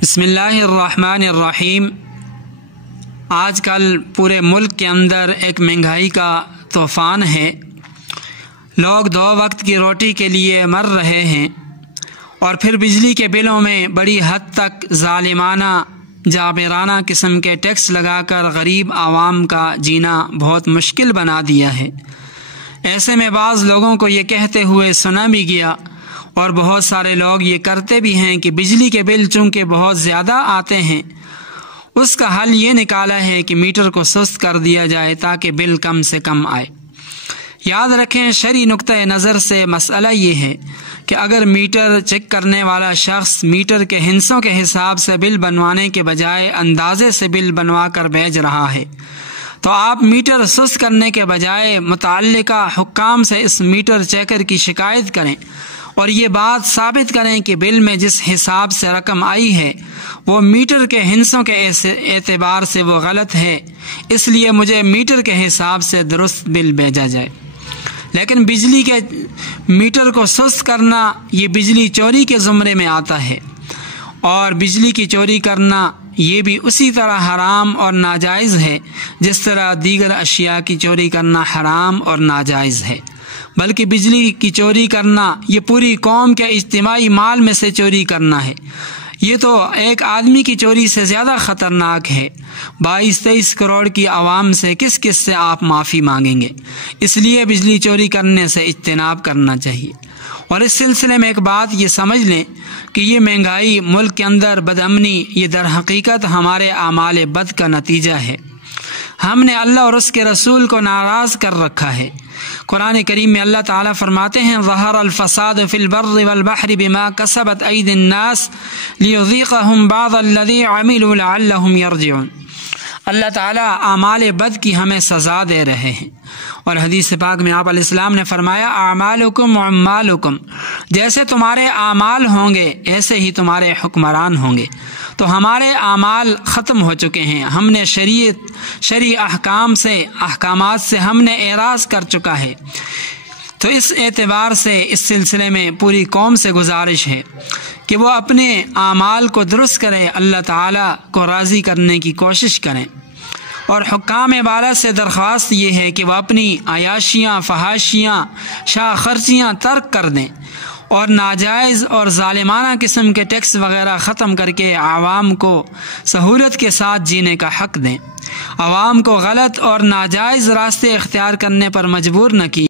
بسم اللہ الرحمن الرحیم۔ آج کل پورے ملک کے اندر ایک مہنگائی کا طوفان ہے۔ لوگ 2 وقت کی روٹی کے لیے مر رہے ہیں، اور پھر بجلی کے بلوں میں بڑی حد تک ظالمانہ جابرانہ قسم کے ٹیکس لگا کر غریب عوام کا جینا بہت مشکل بنا دیا ہے۔ ایسے میں بعض لوگوں کو یہ کہتے ہوئے سنا بھی گیا، اور بہت سارے لوگ یہ کرتے بھی ہیں کہ بجلی کے بل چونکہ بہت زیادہ آتے ہیں، اس کا حل یہ نکالا ہے کہ میٹر کو سست کر دیا جائے تاکہ بل کم سے کم آئے۔ یاد رکھیں، شرعی نقطۂ نظر سے مسئلہ یہ ہے کہ اگر میٹر چیک کرنے والا شخص میٹر کے ہندسوں کے حساب سے بل بنوانے کے بجائے اندازے سے بل بنوا کر بھیج رہا ہے، تو آپ میٹر سست کرنے کے بجائے متعلقہ حکام سے اس میٹر چیکر کی شکایت کریں اور یہ بات ثابت کریں کہ بل میں جس حساب سے رقم آئی ہے وہ میٹر کے ہندسوں کے اعتبار سے وہ غلط ہے، اس لیے مجھے میٹر کے حساب سے درست بل بھیجا جائے۔ لیکن بجلی کے میٹر کو سست کرنا یہ بجلی چوری کے زمرے میں آتا ہے، اور بجلی کی چوری کرنا یہ بھی اسی طرح حرام اور ناجائز ہے جس طرح دیگر اشیاء کی چوری کرنا حرام اور ناجائز ہے۔ بلکہ بجلی کی چوری کرنا یہ پوری قوم کے اجتماعی مال میں سے چوری کرنا ہے۔ یہ تو ایک آدمی کی چوری سے زیادہ خطرناک ہے۔ 22-23 کروڑ کی عوام سے کس سے آپ معافی مانگیں گے؟ اس لیے بجلی چوری کرنے سے اجتناب کرنا چاہیے۔ اور اس سلسلے میں ایک بات یہ سمجھ لیں کہ یہ مہنگائی، ملک کے اندر بدامنی، یہ در حقیقت ہمارے اعمال بد کا نتیجہ ہے۔ ہم نے اللہ اور اس کے رسول کو ناراض کر رکھا ہے۔ قرآن کریم میں اللہ تعالیٰ فرماتے ہیں، ظہر الفساد فی البر والبحر بما کسبت ایدی الناس لیذیقہم بعض الذی عملوا لعلہم یرجعون۔ اللہ تعالیٰ اعمال بد کی ہمیں سزا دے رہے ہیں، اور حدیث پاک میں آپ علیہ السلام نے فرمایا، اعمالکم وعمالکم، جیسے تمہارے اعمال ہوں گے ایسے ہی تمہارے حکمران ہوں گے۔ تو ہمارے اعمال ختم ہو چکے ہیں، ہم نے شرعی احکامات سے ہم نے اعراض کر چکا ہے۔ تو اس اعتبار سے اس سلسلے میں پوری قوم سے گزارش ہے کہ وہ اپنے اعمال کو درست کرے، اللہ تعالیٰ کو راضی کرنے کی کوشش کریں، اور حکام بالا سے درخواست یہ ہے کہ وہ اپنی عیاشیاں، فحاشیاں، شاہ خرچیاں ترک کر دیں، اور ناجائز اور ظالمانہ قسم کے ٹیکس وغیرہ ختم کر کے عوام کو سہولت کے ساتھ جینے کا حق دیں۔ عوام کو غلط اور ناجائز راستے اختیار کرنے پر مجبور نہ کیجیے۔